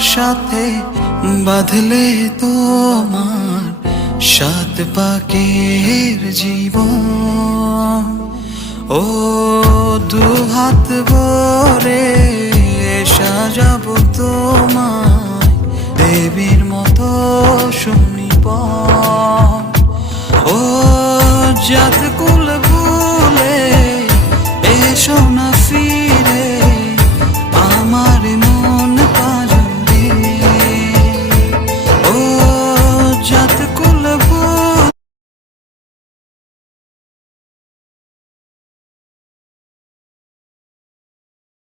সাথে বাঁধলে তোমার সাত পাকের জীবন। ও দু হাত ভরে সাজাবো তোমায় দেবীর মতো সুনিপন। ও জাত